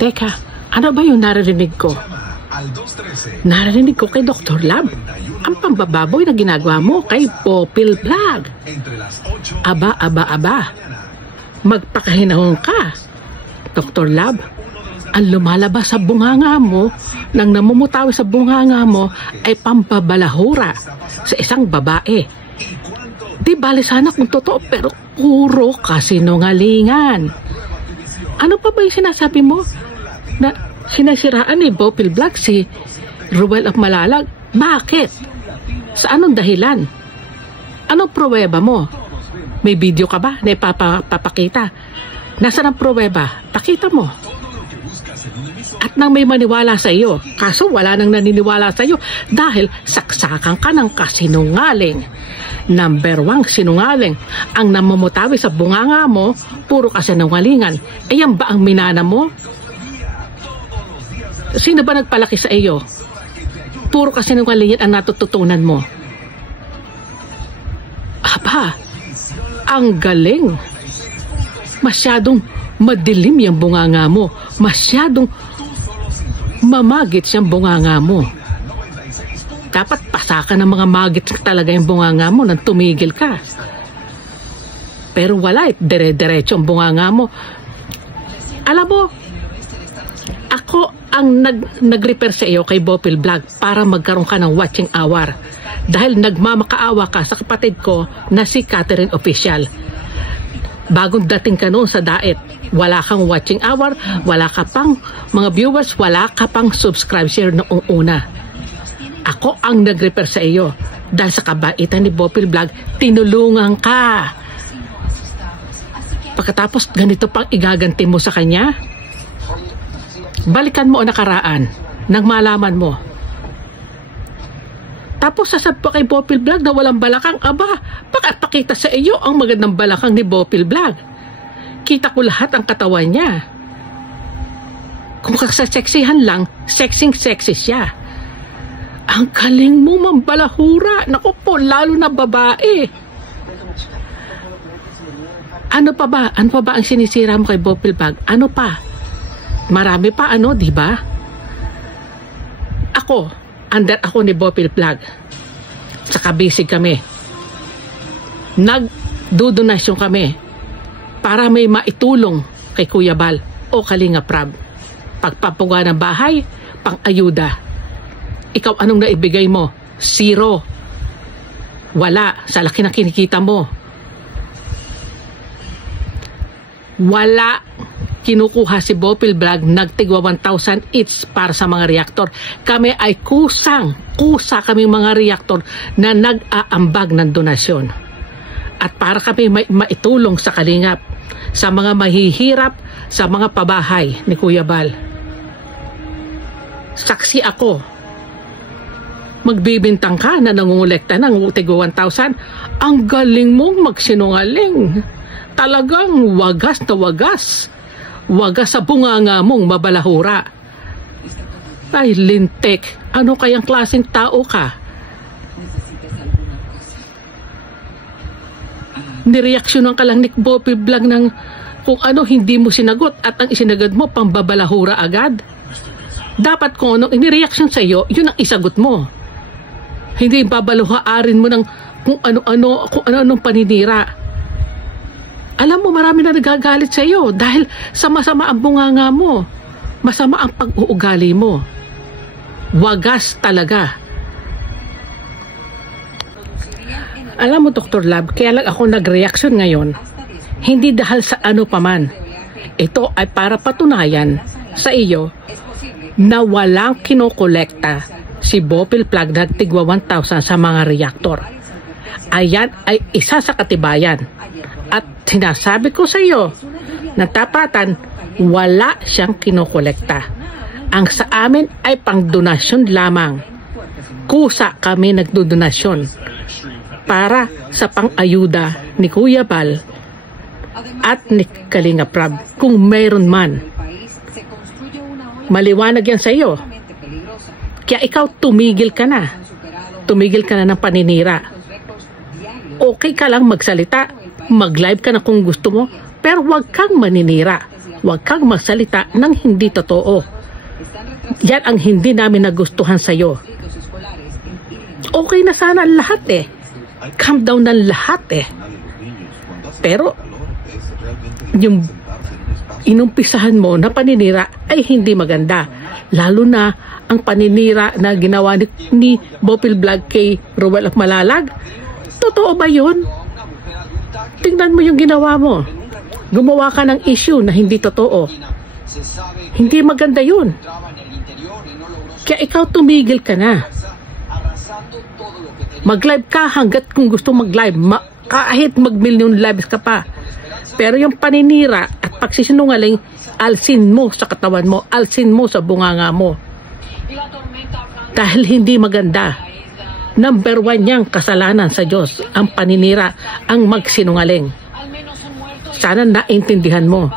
Teka, ano ba yung naririnig ko? Narinig ko kay Dr. Lab ang pambababoy na ginagawa mo kay Popil Vlog. Aba. Magpakahinahon ka. Dr. Lab, ang lumalabas sa bunganga mo, nang namumutawi sa bunganga mo, ay pampabalahura sa isang babae. Di bali sana kung totoo, pero puro kasinungalingan. Ano pa ba yung sinasabi mo? Na sinasiraan ni Popil Vlog si Ruel of Malalag? Bakit? Sa anong dahilan? Anong pruweba mo? May video ka ba na ipapakita? Nasaan ang pruweba? Pakita mo. At nang may maniwala sa iyo, kaso wala nang naniniwala sa iyo dahil saksakan ka ng kasinungaling. Number 1 sinungaling. Ang namumutawi sa bunganga mo, puro kasinungalingan. E yan ba ang minana mo? Sino ba nagpalaki sa iyo? Puro kasinungalingan ang natututunan mo. Aba, ang galing. Masyadong madilim yung bunganga mo. Masyadong mamagit siyang bunganga mo. Dapat pasakan ng mga magit talaga yung bunganga mo nang tumigil ka. Pero wala, dire-diretso ang bunganga mo. Alam mo, ako ang nag-repair sa iyo kay Popil Vlog para magkaroon ka ng watching hour. Dahil nagmamakaawa ka sa kapatid ko na si Catherine Official. Bagong dating ka noon sa Daet, wala kang watching hour, wala ka pang mga viewers, wala ka pang subscribe share noong una. Ako ang nag-repair sa iyo. Dahil sa kabaitan ni Popil Vlog, tinulungan ka. Pagkatapos ganito pang igaganti mo sa kanya? Balikan mo ang nakaraan nang malaman mo. Tapos sasab pa kay Popil Vlog na walang balakang. Aba, pakita sa iyo ang magandang balakang ni Popil Vlog. Kita ko lahat ang katawan niya. Kung kasaseksihan lang, sexy siya. Ang galing mo mambalahura. Naku po, lalo na babae. Ano pa ba ang sinisira mo kay Popil Vlog? Ano pa? Marami pa di ba? Under ako ni Popil Vlog. Saka busy kami. Nagdudonasyon kami para may maitulong kay Kuya Bal o Kalinga Prab. Pagpapuga ng bahay, pang-ayuda. Ikaw anong naibigay mo? 0. Wala. Sa laki na kinikita mo. Wala. Kinukuha si Popil Vlog, nagtigwa 1,000 each para sa mga reaktor. Kami ay kusa kaming mga reaktor na nag-aambag ng donasyon. At para kami maitulong sa kalingap, sa mga mahihirap, sa mga pabahay ni Kuya Bal. Saksi ako. Magbibintang ka na nangungulekta ng tigwa 1,000. Ang galing mong magsinungaling. Talagang wagas na wagas. Wagas sa bunganga mong mabalahura. Ay, lintik. Ano kayang klaseng tao ka? Nireaksyonan ka lang ni Popil Vlog ng kung ano hindi mo sinagot at ang isinagad mo pambabalahura agad. Dapat kung anong inireaksyon sa iyo, yun ang isagot mo. Hindi babaluhaarin mo ng kung ano-anong paninira. Alam mo, marami na nagagalit sa iyo dahil sa masama ang bunganga mo. Masama ang pag-uugali mo. Wagas talaga. Alam mo, Dr. Lab, kaya lang ako nag-reaction ngayon. Hindi dahil sa ano paman. Ito ay para patunayan sa iyo na walang kinokolekta si Popil Vlog na tigwa 1,000 sa mga reaktor. Ayan ay isa sa katibayan. At sinasabi ko sa iyo na tapatan, wala siyang kinokolekta. Ang sa amin ay pang-donasyon lamang. Kusa kami nagdodonasyon para sa pang-ayuda ni Kuya Bal at ni Kalinga Prab. Kung mayroon man, maliwanag yan sa iyo. Kaya ikaw tumigil ka na. Tumigil ka na ng paninira. Okay ka lang magsalita. Mag-live ka na kung gusto mo, pero huwag kang maninira. huwag kang magsalita ng hindi totoo. Yan ang hindi namin nagustuhan sa'yo. Okay na sana ang lahat eh. Calm down ng lahat eh. Pero, yung inumpisahan mo na paninira ay hindi maganda. Lalo na ang paninira na ginawa ni Bopil Vlog kay Ruel of Malalag. Totoo ba yun? Tingnan mo yung ginawa mo. Gumawa ka ng issue na hindi totoo. Hindi maganda yun. Kaya ikaw tumigil ka na. Mag-live ka hanggat kung gusto mag-live. Kahit mag-million lives ka pa. Pero yung paninira at pagsisinungaling, alsin mo sa katawan mo, alsin mo sa bunganga mo. Dahil hindi maganda. Number 1 niyang kasalanan sa Diyos, ang paninira, ang magsinungaling. Sana naintindihan mo.